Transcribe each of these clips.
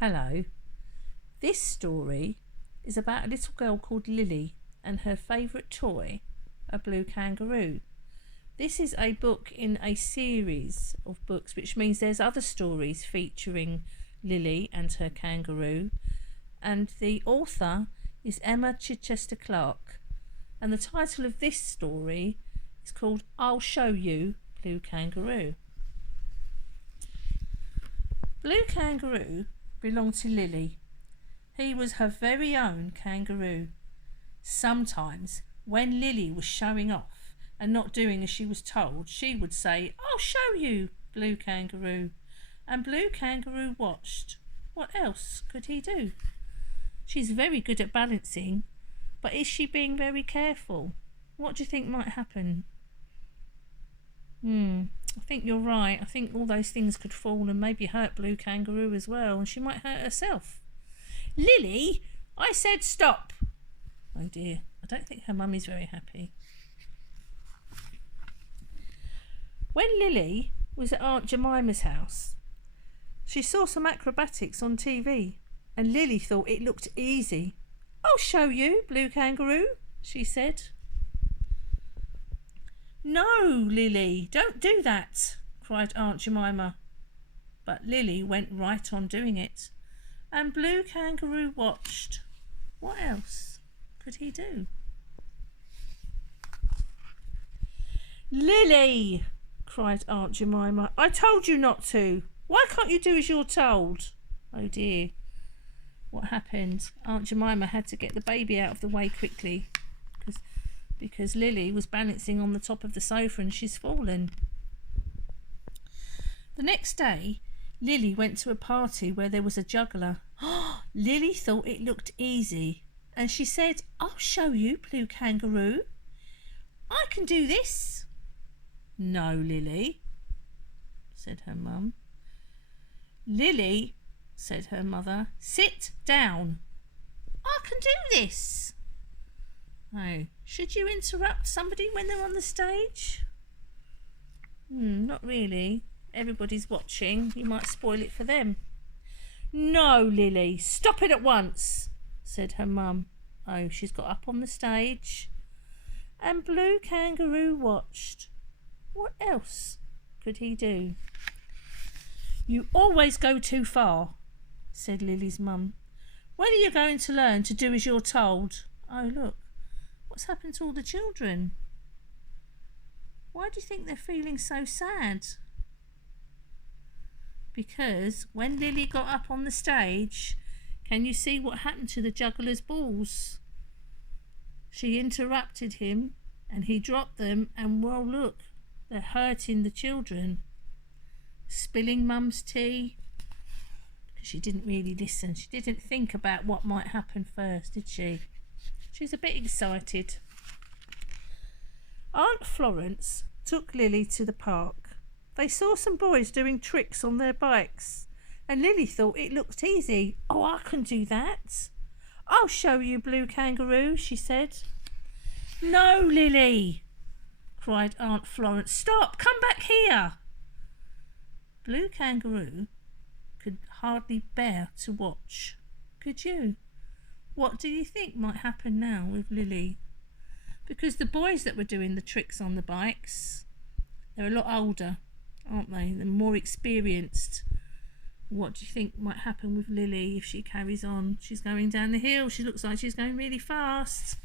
Hello. This story is about a little girl called Lily and her favourite toy, a blue kangaroo. This is a book in a series of books, which means there's other stories featuring Lily and her kangaroo. And the author is Emma Chichester Clark. And the title of this story is called I'll Show You, Blue Kangaroo. Blue Kangaroo belonged to Lily. He was her very own kangaroo. Sometimes, when Lily was showing off and not doing as she was told, she would say, "I'll show you, Blue Kangaroo." And Blue Kangaroo watched. What else could he do? She's very good at balancing, but is she being very careful? What do you think might happen? I think you're right. I think all those things could fall and maybe hurt Blue Kangaroo as well, and she might hurt herself. Lily, I said stop. Oh dear, I don't think her mummy's very happy. When Lily was at Aunt Jemima's house, she saw some acrobatics on TV, and Lily thought it looked easy. "I'll show you, Blue Kangaroo," she said. "No, Lily, don't do that," cried Aunt Jemima. But Lily went right on doing it, and Blue Kangaroo watched. What else could he do? "Lily," cried Aunt Jemima, "I told you not to. Why can't you do as you're told?" Oh dear. What happened? Aunt Jemima had to get the baby out of the way quickly because Lily was balancing on the top of the sofa and she's fallen. The next day, Lily went to a party where there was a juggler. Lily thought it looked easy, and she said, "I'll show you, Blue Kangaroo. I can do this." "No, Lily," said her mum. "Lily," said her mother, "sit down. I can do this." Oh, should you interrupt somebody when they're on the stage? Not really. Everybody's watching. You might spoil it for them. "No, Lily, stop it at once," said her mum. Oh, she's got up on the stage, and Blue Kangaroo watched. What else could he do? "You always go too far," said Lily's mum. "When are you going to learn to do as you're told?" Oh, look. What's happened to all the children? Why do you think they're feeling so sad? Because when Lily got up on the stage, can you see what happened to the juggler's balls? She interrupted him and he dropped them, and well, look, they're hurting the children. Spilling mum's tea. Because she didn't really listen. She didn't think about what might happen first, did she? She was a bit excited. Aunt Florence took Lily to the park. They saw some boys doing tricks on their bikes, and Lily thought it looked easy. "Oh, I can do that. I'll show you, Blue Kangaroo," she said. "No, Lily," cried Aunt Florence. "Stop, come back here." Blue Kangaroo could hardly bear to watch. Could you? What do you think might happen now with Lily? Because the boys that were doing the tricks on the bikes, they're a lot older, aren't they? They're more experienced. What do you think might happen with Lily if she carries on? She's going down the hill. She looks like she's going really fast.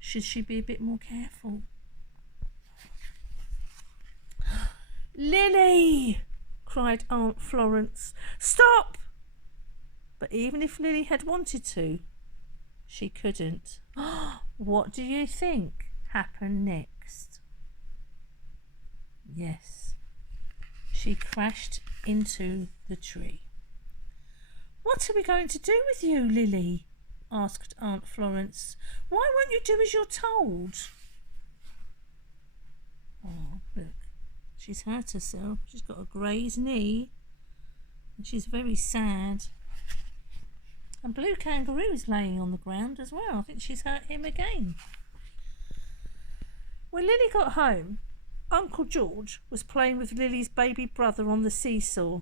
Should she be a bit more careful? "Lily!" cried Aunt Florence. "Stop!" But even if Lily had wanted to, she couldn't. What do you think happened next? Yes, she crashed into the tree. "What are we going to do with you, Lily?" asked Aunt Florence. "Why won't you do as you're told?" Oh, look, she's hurt herself. She's got a grazed knee, and she's very sad. And Blue Kangaroo is laying on the ground as well. I think she's hurt him again. When Lily got home, Uncle George was playing with Lily's baby brother on the seesaw.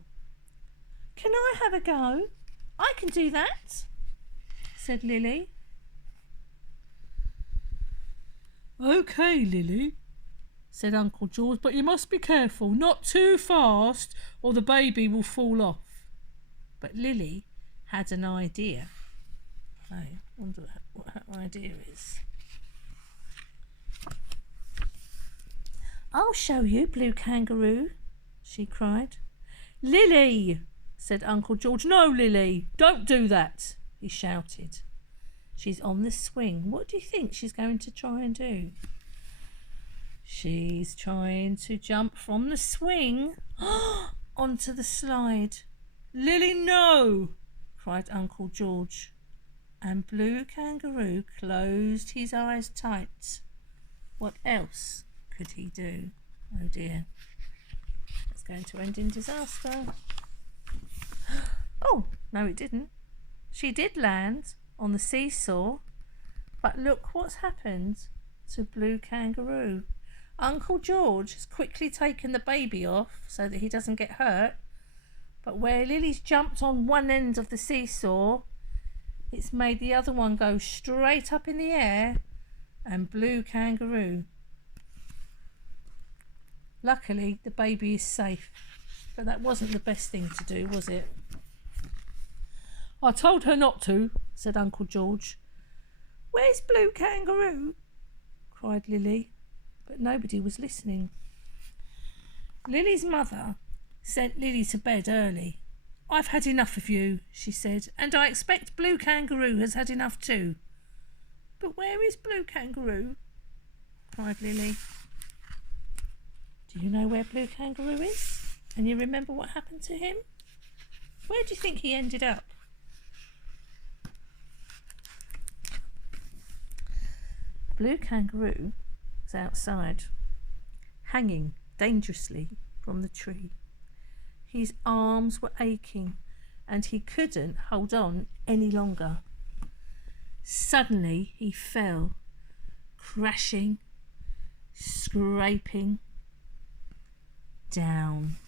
Can I have a go? I can do that, said Lily. OK, Lily, said Uncle George, but you must be careful, not too fast, or the baby will fall off. But Lily had an idea. I wonder what her idea is. I'll show you, Blue Kangaroo, she cried. Lily, said Uncle George. No, Lily, don't do that, he shouted. She's on the swing. What do you think she's going to try and do? She's trying to jump from the swing onto the slide. Lily, no, cried Uncle George. And Blue Kangaroo closed his eyes tight. What else could he do? Oh dear. It's going to end in disaster. Oh, no it didn't. She did land on the seesaw, but look what's happened to Blue Kangaroo. Uncle George has quickly taken the baby off so that he doesn't get hurt, but where Lily's jumped on one end of the seesaw, it's made the other one go straight up in the air, and Blue Kangaroo. Luckily the baby is safe, but that wasn't the best thing to do, was it? I told her not to, said Uncle George. Where's Blue Kangaroo? cried Lily, but nobody was listening. Lily's mother sent Lily to bed early. I've had enough of you, she said, and I expect Blue Kangaroo has had enough too. But where is Blue Kangaroo? cried Lily. Do you know where Blue Kangaroo is? Can you remember what happened to him? Where do you think he ended up? Blue Kangaroo was outside, hanging dangerously from the tree. His arms were aching and he couldn't hold on any longer. Suddenly he fell, crashing, scraping, down,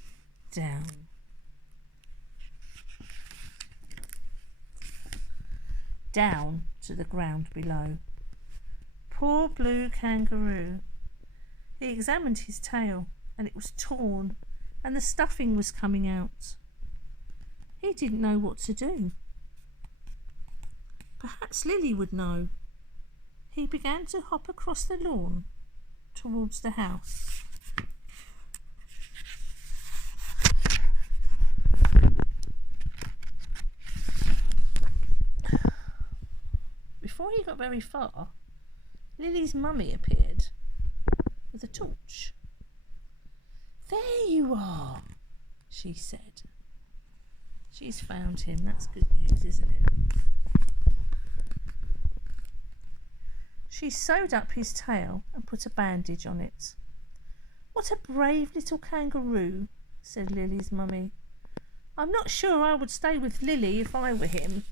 down to the ground below. Poor Blue Kangaroo. He examined his tail and it was torn and the stuffing was coming out. He didn't know what to do. Perhaps Lily would know. He began to hop across the lawn towards the house. Before he got very far, Lily's mummy appeared with a torch. There you are, she said. She's found him. That's good news, isn't it? She sewed up his tail and put a bandage on it. What a brave little kangaroo, said Lily's mummy. I'm not sure I would stay with Lily if I were him.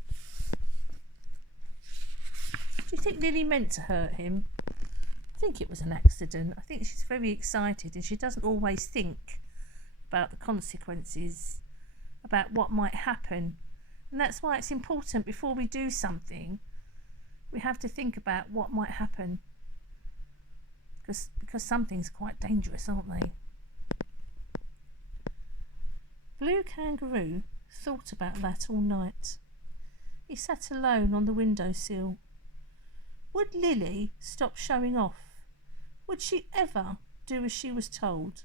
Do you think Lily meant to hurt him? I think it was an accident. I think she's very excited and she doesn't always think about the consequences, about what might happen. And that's why it's important before we do something, we have to think about what might happen. Because some things are quite dangerous, aren't they? Blue Kangaroo thought about that all night. He sat alone on the windowsill. Would Lily stop showing off? Would she ever do as she was told?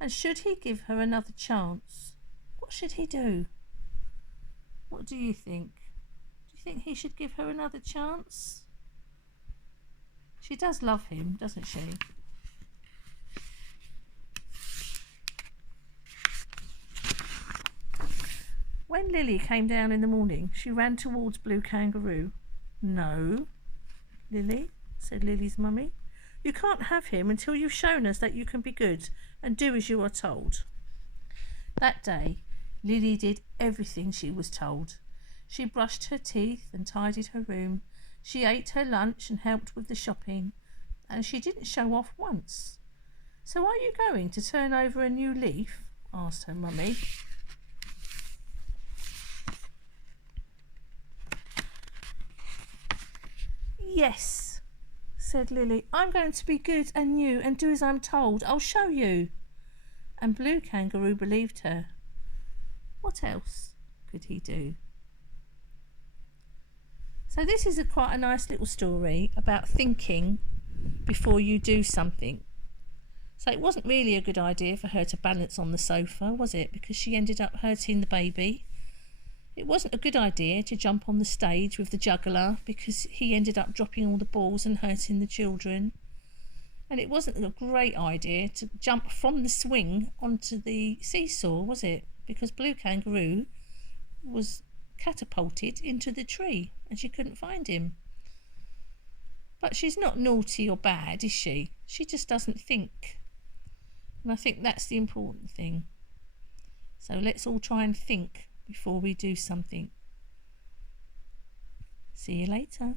And should he give her another chance? What should he do? What do you think? Do you think he should give her another chance? She does love him, doesn't she? When Lily came down in the morning, she ran towards Blue Kangaroo. No, Lily, said Lily's mummy. You can't have him until you've shown us that you can be good and do as you are told. That day, Lily did everything she was told. She brushed her teeth and tidied her room. She ate her lunch and helped with the shopping. And she didn't show off once. So are you going to turn over a new leaf? Asked her mummy. yes, said Lily. I'm going to be good and new and do as I'm told. I'll show you. And Blue Kangaroo believed her. What else could he do? So this is quite a nice little story about thinking before you do something. So it wasn't really a good idea for her to balance on the sofa, was it? Because she ended up hurting the baby. It wasn't a good idea to jump on the stage with the juggler because he ended up dropping all the balls and hurting the children. And it wasn't a great idea to jump from the swing onto the seesaw, was it? Because Blue Kangaroo was catapulted into the tree and she couldn't find him. But she's not naughty or bad, is she? She just doesn't think. And I think that's the important thing. So let's all try and think before we do something. See you later.